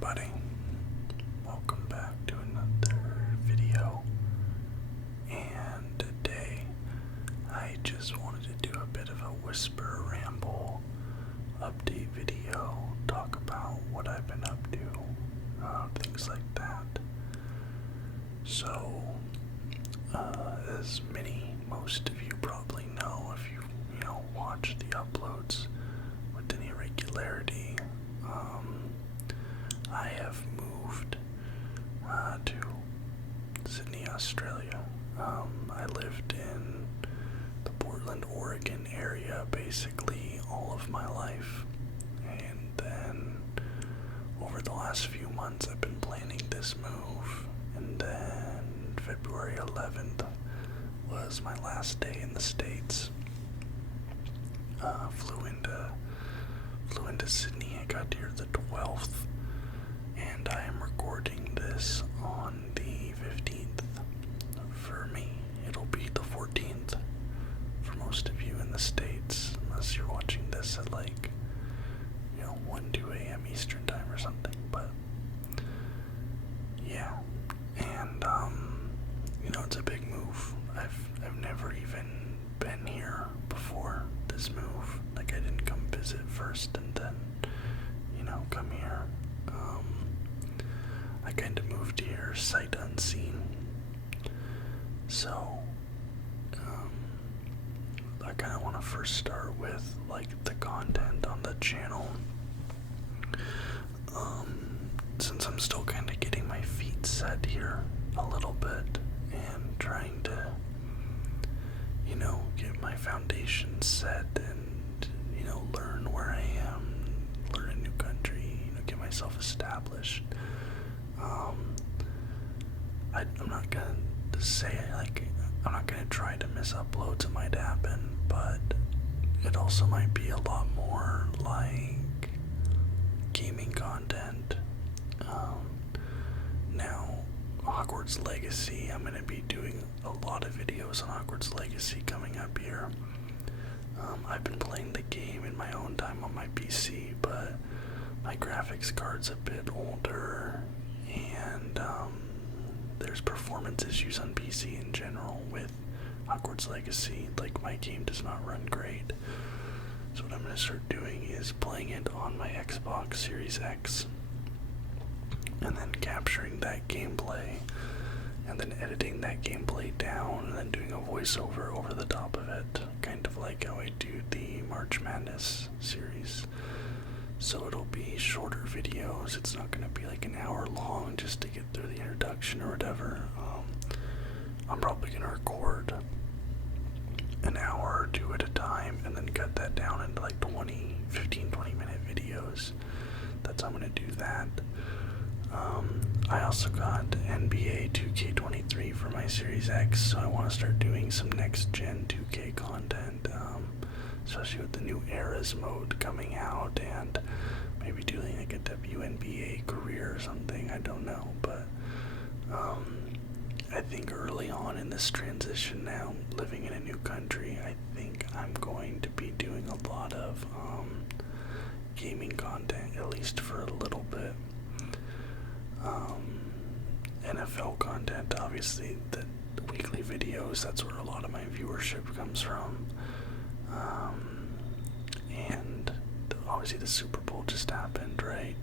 everybody, welcome back to another video, and today I just wanted to do a bit of a whisper ramble update video, talk about what I've been up to, things like that. So, as most of you probably know, if you watch the uploads with any regularity, I have moved to Sydney, Australia. I lived in the Portland, Oregon area basically all of my life, and then over the last few months I've been planning this move, and then February 11th was my last day in the States. Flew into Sydney. I got here the 12th, and I am recording this on the 15th. For me, it'll be the 14th for most of you in the States, unless you're watching this at 1, 2 a.m. Eastern time or something. But yeah, and it's a big move. I've never even been here before this move. Like, I didn't come visit first and then come here. I kind of moved here sight unseen. So I kind of want to first start with the content on the channel. Since I'm still kind of getting my feet set here a little bit and trying to get my foundation set and learn where I am, learn a new country, get myself established. I'm not gonna say I'm not gonna try to miss uploads. It might happen, but it also might be a lot more like gaming content. Now, Hogwarts Legacy, I'm gonna be doing a lot of videos on Hogwarts Legacy coming up here. I've been playing the game in my own time on my PC, but my graphics card's a bit older, and there's performance issues on PC in general with Hogwarts Legacy. My game does not run great. So what I'm going to start doing is playing it on my Xbox Series X, and then capturing that gameplay, and then editing that gameplay down, and then doing a voiceover over the top of it, kind of like how I do the March Madness series. So it'll be shorter videos. It's not going to be an hour long just to get through the introduction or whatever. I'm probably going to record an hour or two at a time and then cut that down into 20 minute videos. That's how I'm going to do that. I also got NBA 2K23 for my Series X, so I want to start doing some next gen 2K content, especially with the new Eras mode coming out, and maybe doing a WNBA career or something. I don't know, but I think early on in this transition now, living in a new country, I think I'm going to be doing a lot of gaming content, at least for a little bit. NFL content, obviously, the weekly videos, that's where a lot of my viewership comes from. And obviously the Super Bowl just happened, right?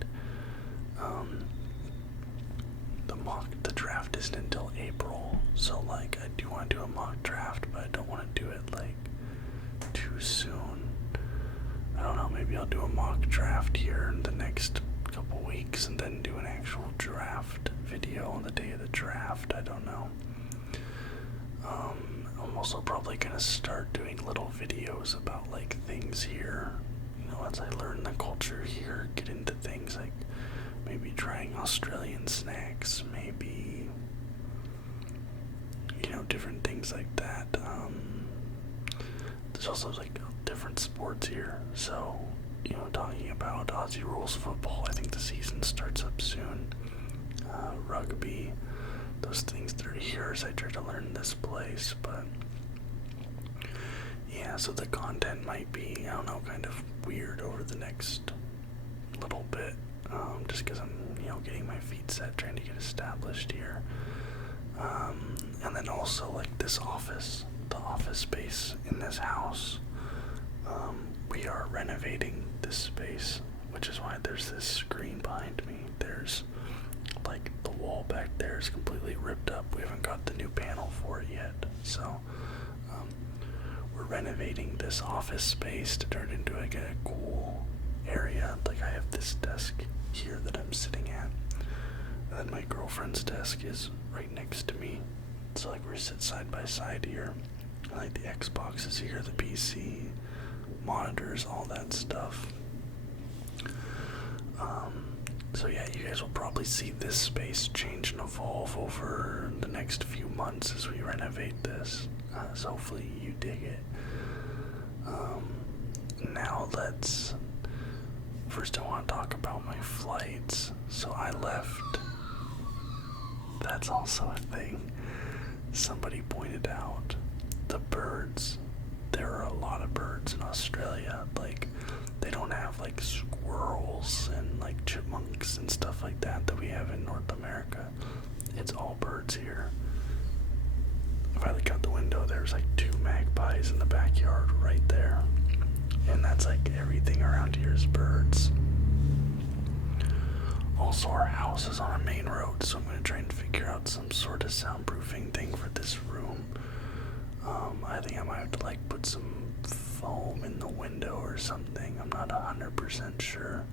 The draft isn't until April, so I do want to do a mock draft, but I don't want to do it too soon. I don't know, maybe I'll do a mock draft here in the next couple weeks and then do an actual draft video on the day of the draft. I don't know. I'm also probably gonna start doing little videos about things here, as I learn the culture here, get into things maybe trying Australian snacks, maybe different things like that. There's also different sports here, so talking about Aussie rules football, I think the season starts up soon. Rugby, those things that are here as I try to learn this place, but yeah, so the content might be, I don't know, kind of weird over the next little bit, just because I'm, getting my feet set, trying to get established here. And then also like this office, the office space in this house. We are renovating this space, which is why there's this screen behind me. There's like the wall back there is completely ripped up. We haven't got the new panel for it yet. So we're renovating this office space to turn it into like a cool area. Like I have this desk here that I'm sitting at, and then my girlfriend's desk is right next to me. So like we sit side by side here. And, like the Xbox is here, the PC, monitors, all that stuff. So yeah, you guys will probably see this space change and evolve over the next few months as we renovate this. So hopefully you dig it. Now first I want to talk about my flights. So I left, that's also a thing somebody pointed out. The birds, there are a lot of birds in Australia. Like, they don't have like squirrels and like chipmunks and stuff like that we have in North America. It's all birds here. If I look out the window, there's like 2 magpies in the backyard right there. And that's like everything around here is birds. Also, our house is on a main road, so I'm going to try and figure out some sort of soundproofing thing for this room. I think I might have to like put some foam in the window or something. I'm not 100% sure.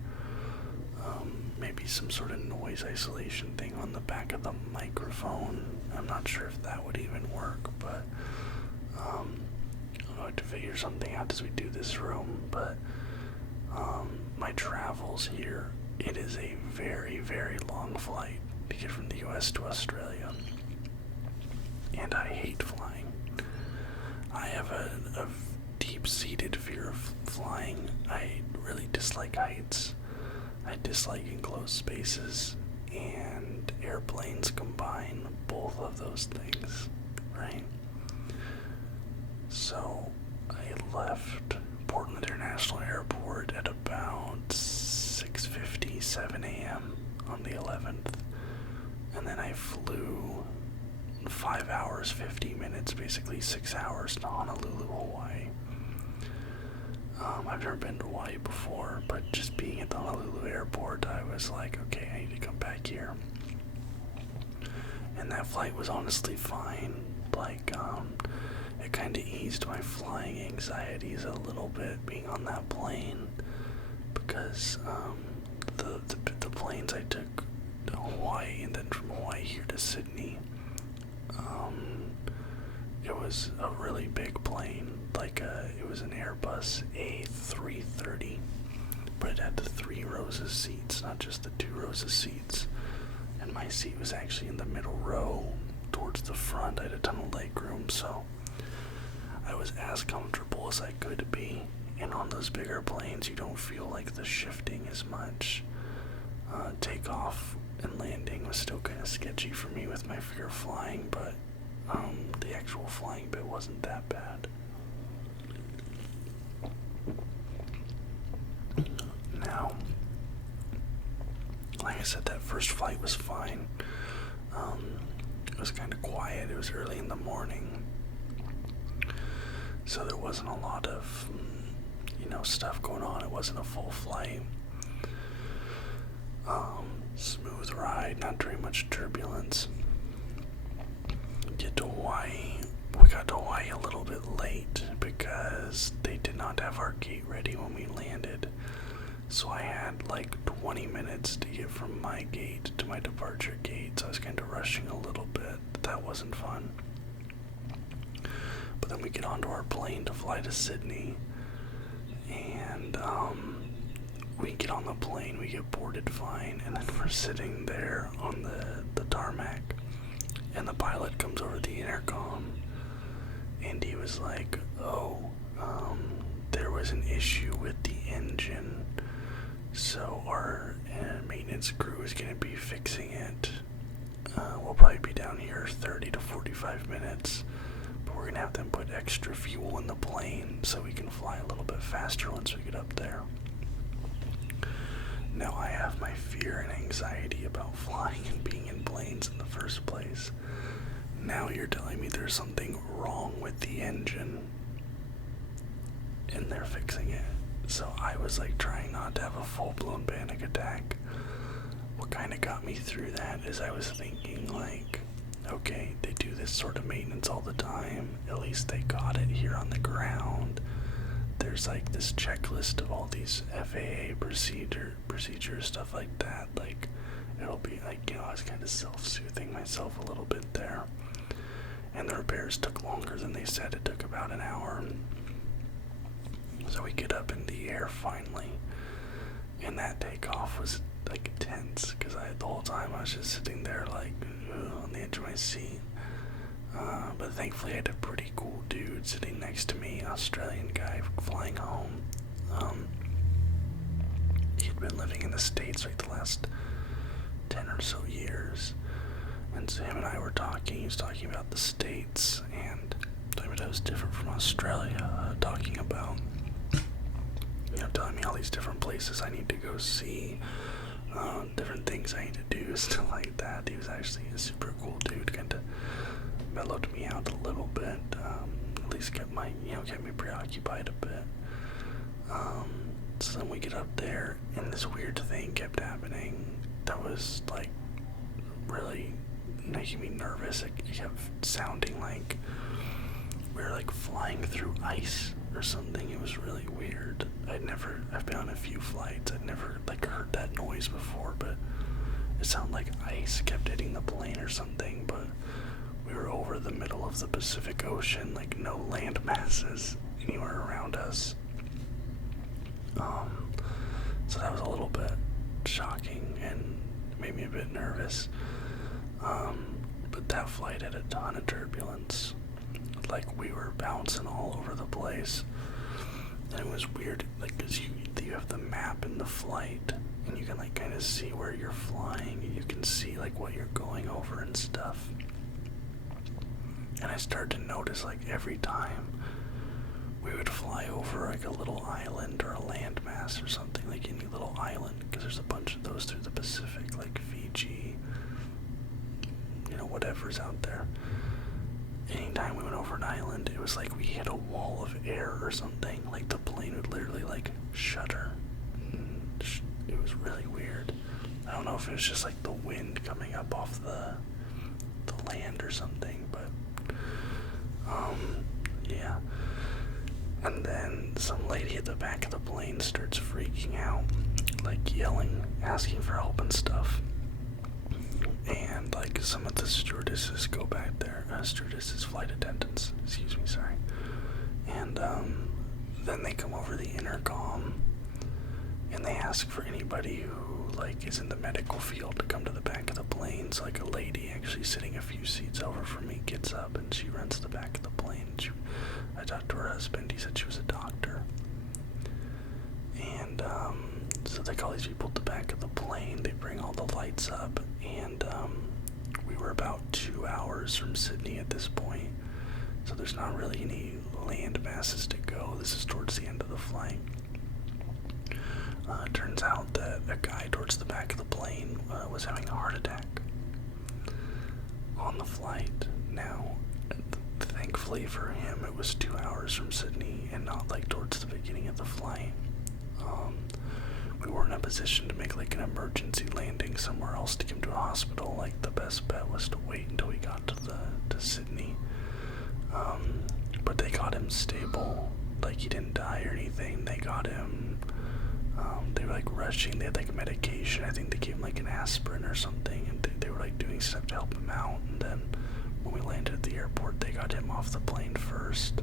Maybe some sort of noise isolation thing on the back of the microphone. I'm not sure if that would even work, but I'll have to figure something out as we do this room. But my travels here, it is a very, very long flight to get from the US to Australia. And I hate flying. I have a deep-seated fear of flying. I really dislike heights. I dislike enclosed spaces, and airplanes combine both of those things, right? So I left Portland International Airport at about 6:50, 7 a.m. on the 11th, and then I flew 5 hours, 50 minutes, basically 6 hours to Honolulu, Hawaii. I've never been to Hawaii before, but just being at the Honolulu airport, I was like, okay, I need to come back here. And that flight was honestly fine. Like, it kind of eased my flying anxieties a little bit being on that plane, because the planes I took to Hawaii and then from Hawaii here to Sydney, it was a really big plane. Like it was an Airbus A330, but it had the 3 rows of seats, not just the 2 rows of seats. And my seat was actually in the middle row towards the front. I had a ton of leg room, so I was as comfortable as I could be. And on those bigger planes, you don't feel like the shifting as much. Takeoff and landing was still kind of sketchy for me with my fear of flying, but the actual flying bit wasn't that bad. Now, like I said, that first flight was fine. It was kind of quiet. It was early in the morning, so there wasn't a lot of, stuff going on. It wasn't a full flight. Smooth ride, not very much turbulence. Get to Hawaii. We got to Hawaii a little bit late because they did not have our gate ready when we landed. So I had like 20 minutes to get from my gate to my departure gate, so I was kind of rushing a little bit. That wasn't fun. But then we get onto our plane to fly to Sydney, and we get on the plane, we get boarded fine, and then we're sitting there on the tarmac, and the pilot comes over the intercom, and he was like, there was an issue with the engine, so our maintenance crew is going to be fixing it. We'll probably be down here 30 to 45 minutes, but we're going to have them put extra fuel in the plane so we can fly a little bit faster once we get up there. Now, I have my fear and anxiety about flying and being in planes in the first place. Now you're telling me there's something wrong with the engine and they're fixing it. So I was like trying not to have a full-blown panic attack. What kind of got me through that is I was thinking like, okay, they do this sort of maintenance all the time. At least they got it here on the ground. There's like this checklist of all these FAA procedures, stuff like that. Like, it'll be like, you know, I was kind of self-soothing myself a little bit there. And the repairs took longer than they said. It took about an hour. So we get up in the air finally. And that takeoff was like tense, because the whole time I was just sitting there like on the edge of my seat. But thankfully I had a pretty cool dude sitting next to me, Australian guy flying home. He had been living in the States like the last 10 or so years. And so him and I were talking. He was talking about the States and talking about how it was different from Australia. Talking about, you know, telling me all these different places I need to go see, different things I need to do, stuff like that. He was actually a super cool dude, kind of mellowed me out a little bit, at least kept me preoccupied a bit. So then we get up there, and this weird thing kept happening that was like really making me nervous. It kept sounding like we were like flying through ice or something. It was really weird. I've been on a few flights. I'd never like heard that noise before, but it sounded like ice kept hitting the plane or something. But we were over the middle of the Pacific Ocean, like no land masses anywhere around us. So that was a little bit shocking and made me a bit nervous. But that flight had a ton of turbulence. Like, we were bouncing all over the place. And it was weird, like, because you have the map in the flight, and you can, like, kind of see where you're flying, and you can see, like, what you're going over and stuff. And I started to notice, like, every time we would fly over, like, a little island or a landmass or something, like any little island, because there's a bunch of those through the Pacific, like Fiji, you know, whatever's out there. Anytime we went over an island, it was like we hit a wall of air or something. Like, the plane would literally, like, shudder. It was really weird. I don't know if it was just, like, the wind coming up off the land or something, but, yeah. And then some lady at the back of the plane starts freaking out, like, yelling, asking for help and stuff. And, like, some of the stewardesses go back there. Flight attendants, excuse me, sorry. And, then they come over the intercom, and they ask for anybody who, like, is in the medical field to come to the back of the plane. So, like, a lady actually sitting a few seats over from me gets up, and she runs to the back of the plane. I talked to her husband. He said she was a doctor. And, so they call these people at the back of the plane. They bring all the lights up, and, we were about 2 hours from Sydney at this point, so there's not really any land masses to go. This is towards the end of the flight. It turns out that a guy towards the back of the plane was having a heart attack on the flight. Now, thankfully for him, it was 2 hours from Sydney and not like towards the beginning of the flight. We weren't in a position to make like an emergency landing somewhere else to get him to a hospital. Like, the best bet was to wait until we got to Sydney. But they got him stable. Like, he didn't die or anything. They got him, they were like rushing. They had like medication. I think they gave him like an aspirin or something, and they were like doing stuff to help him out. And then when we landed at the airport, they got him off the plane first.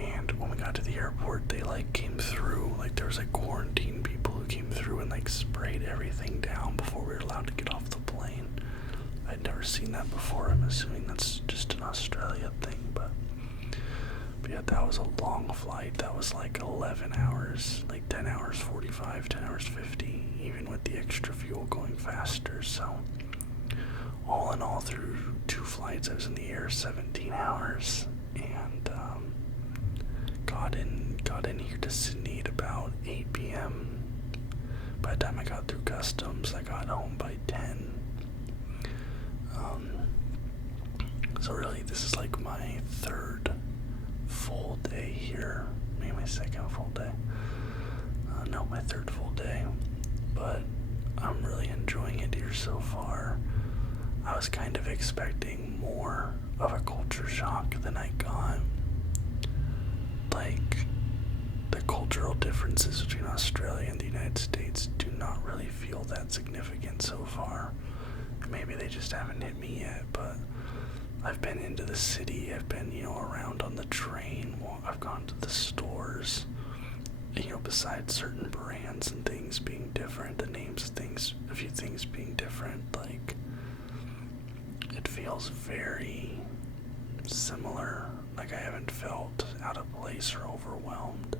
And when we got to the airport, they like came through, like there was like quarantine people who came through and like sprayed everything down before we were allowed to get off the plane. I'd never seen that before. I'm assuming that's just an Australia thing, but yeah, that was a long flight. That was like 11 hours, like 10 hours 45, 10 hours 50, even with the extra fuel going faster. So all in all, through 2 flights, I was in the air 17 hours, and got got in here to Sydney at about 8 p.m. By the time I got through customs, I got home by 10. So really, this is like my third full day here. Maybe my second full day. No, my third full day. But I'm really enjoying it here so far. I was kind of expecting more of a culture shock than I got. Like, the cultural differences between Australia and the United States do not really feel that significant so far. Maybe they just haven't hit me yet, but I've been into the city, I've been, around on the train, I've gone to the stores, besides certain brands and things being different, the names of things, a few things being different, like, it feels very similar, like I haven't felt out of place or overwhelmed.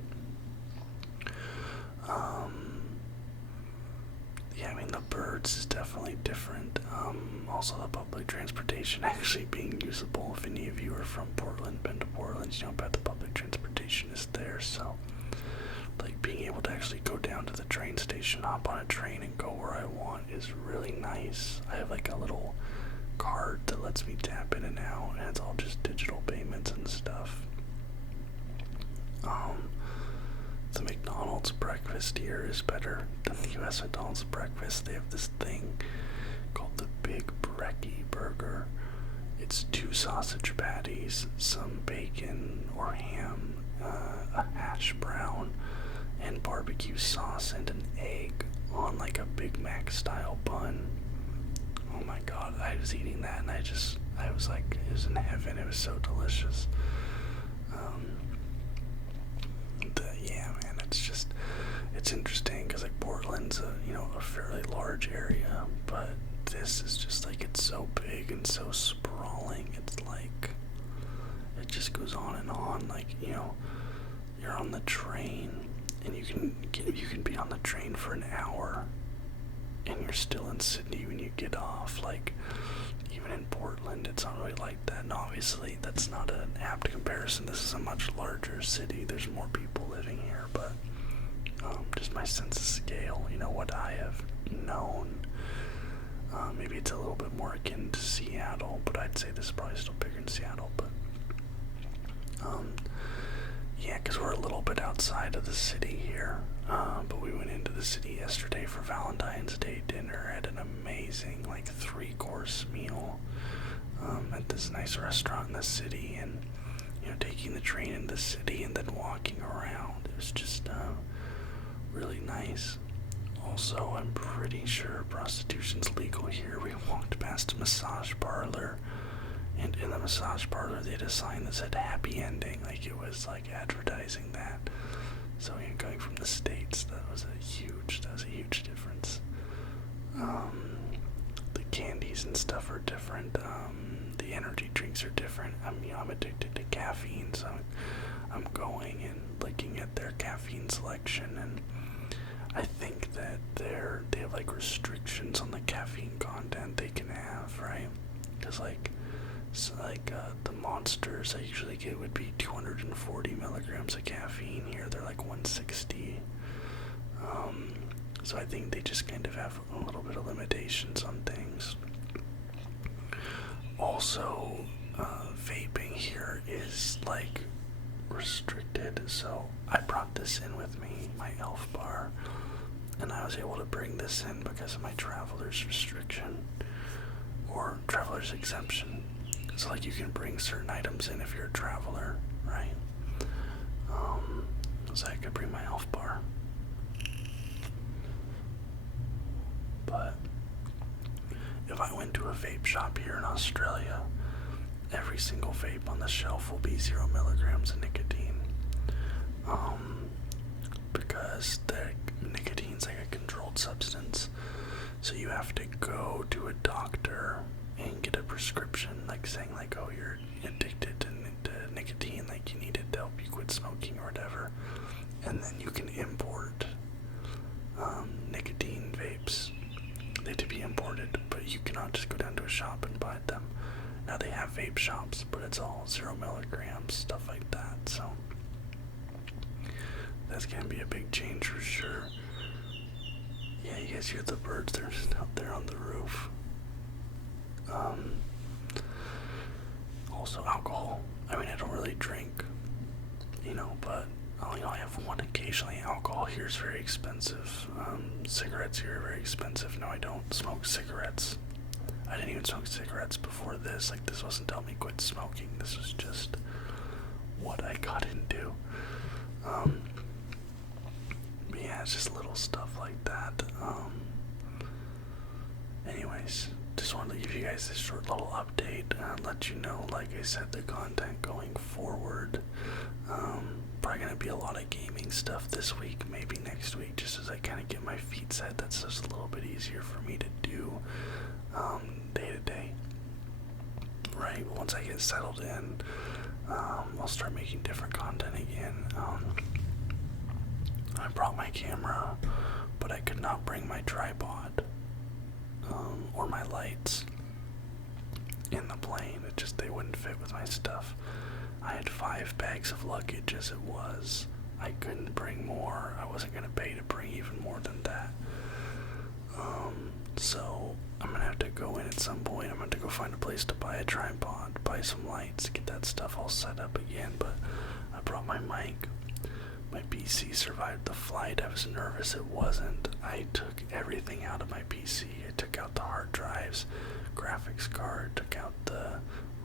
Yeah, I mean, the birds is definitely different. Also, the public transportation actually being usable. If any of you are from Portland, been to Portland, about the public transportation is there. So, like, being able to actually go down to the train station, hop on a train, and go where I want is really nice. I have, like, a little card that lets me tap in and out, and it's all just digital payments and stuff. The McDonald's breakfast here is better than the U.S. McDonald's breakfast. They have this thing called the Big Brekkie Burger. It's 2 sausage patties, some bacon or ham, a hash brown, and barbecue sauce, and an egg on like a Big Mac style bun. Oh my god, I was eating that and I was like, it was in heaven. It was so delicious. Yeah, man, it's interesting because like Portland's a fairly large area, but this is just like, it's so big and so sprawling. It's like, it just goes on and on. Like, you're on the train and you can be on the train for an hour and you're still in Sydney when you get off. Like, even in Portland, it's not really like that. And obviously, that's not an apt comparison. This is a much larger city. There's more people living here, but just my sense of scale, what I have known. Maybe it's a little bit more akin to Seattle, but I'd say this is probably still bigger in Seattle. But yeah, because we're a little bit outside of the city here. But we went into the city yesterday for Valentine's Day dinner at an amazing, like, 3-course meal at this nice restaurant in the city, and taking the train in the city and then walking around. It was just really nice. Also, I'm pretty sure prostitution's legal here. We walked past a massage parlor, and in the massage parlor they had a sign that said happy ending, like it was like advertising that. So going from the States, that was a huge difference. The candies and stuff are different. The energy drinks are different. I'm addicted to caffeine, so I'm going and looking at their caffeine selection, and I think that they have like restrictions on the caffeine content they can have, right? Because the Monsters I usually get would be 240 milligrams of caffeine. Here they're like 160. So I think they just kind of have a little bit of limitations on things. Also, vaping here is like restricted, so I brought this in with me, my Elf Bar, and I was able to bring this in because of my traveler's restriction, or traveler's exemption. So like, you can bring certain items in if you're a traveler, right? So I could bring my Elf Bar. But if I went to a vape shop here in Australia, every single vape on the shelf will be 0 milligrams of nicotine. Because the nicotine's like a controlled substance. So you have to go to a doctor and get a prescription, like saying like, oh, you're addicted to nicotine, like you need it to help you quit smoking or whatever. And then you can import nicotine vapes. They have to be imported, but you cannot just go down to a shop and buy them. Now they have vape shops, but it's all 0 milligrams, stuff like that. So that's gonna be a big change for sure. Yeah, you guys hear the birds? They're just out there on the roof. Also alcohol. I mean, I don't really drink, but I have one occasionally. Alcohol here is very expensive. Cigarettes here are very expensive. No, I don't smoke cigarettes. I didn't even smoke cigarettes before this. Like, this wasn't telling me quit smoking. This was just what I got into. But yeah, it's just little stuff like that. Anyways, just wanted to give you guys this short little update and let you know, like I said, the content going forward. Probably gonna be a lot of gaming stuff this week, maybe next week, just as I kind of get my feet set. That's just a little bit easier for me to do day to day. Right, once I get settled in, I'll start making different content again. I brought my camera, but I could not bring my tripod or my lights in the plane. They wouldn't fit with my stuff. I had 5 bags of luggage as it was. I couldn't bring more. I wasn't going to pay to bring even more than that. So I'm going to have to go in at some point. I'm going to go find a place to buy a tripod, buy some lights, get that stuff all set up again. But I brought my mic. My PC survived the flight. I was nervous it wasn't. I took everything out of my PC. I took out the hard drives, graphics card, took out the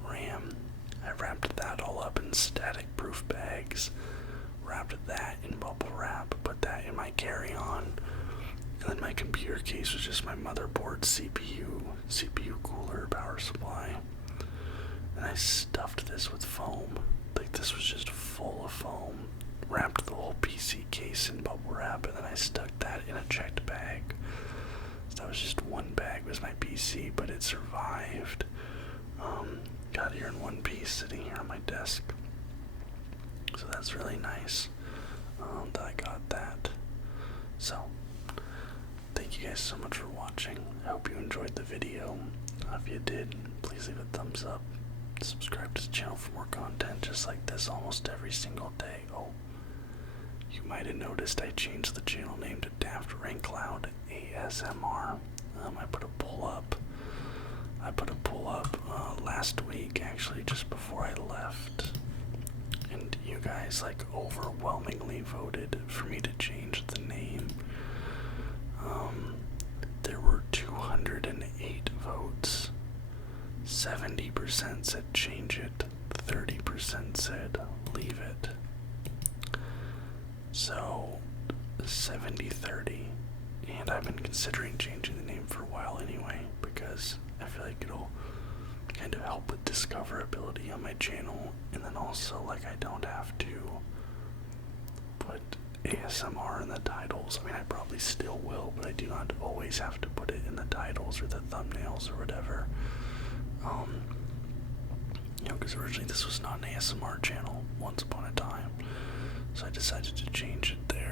RAM. I wrapped that all up in static proof bags, wrapped that in bubble wrap, put that in my carry-on, and then my computer case was just my motherboard, CPU cooler, power supply, and I stuffed this with foam. Like, this was just full of foam. Wrapped the whole PC case in bubble wrap, and then I stuck that in a checked bag. So that was just one bag, was my PC, but it survived. Got here in one piece, sitting here on my desk. So that's really nice that I got that. So, thank you guys so much for watching. I hope you enjoyed the video. If you did, please leave a thumbs up. Subscribe to the channel for more content just like this almost every single day. Oh, you might have noticed I changed the channel name to Daft Rain Cloud ASMR. I put a pull up last week, actually, just before I left, and you guys overwhelmingly voted for me to change the name. There were 208 votes. 70% said change it, 30% said leave it. So 70-30, and I've been considering changing the name for a while anyway, because I feel like it'll kind of help with discoverability on my channel, and then also, like, I don't have to put ASMR in the titles. I mean, I probably still will, but I do not always have to put it in the titles or the thumbnails or whatever. Because originally this was not an ASMR channel once upon a time, so I decided to change it there.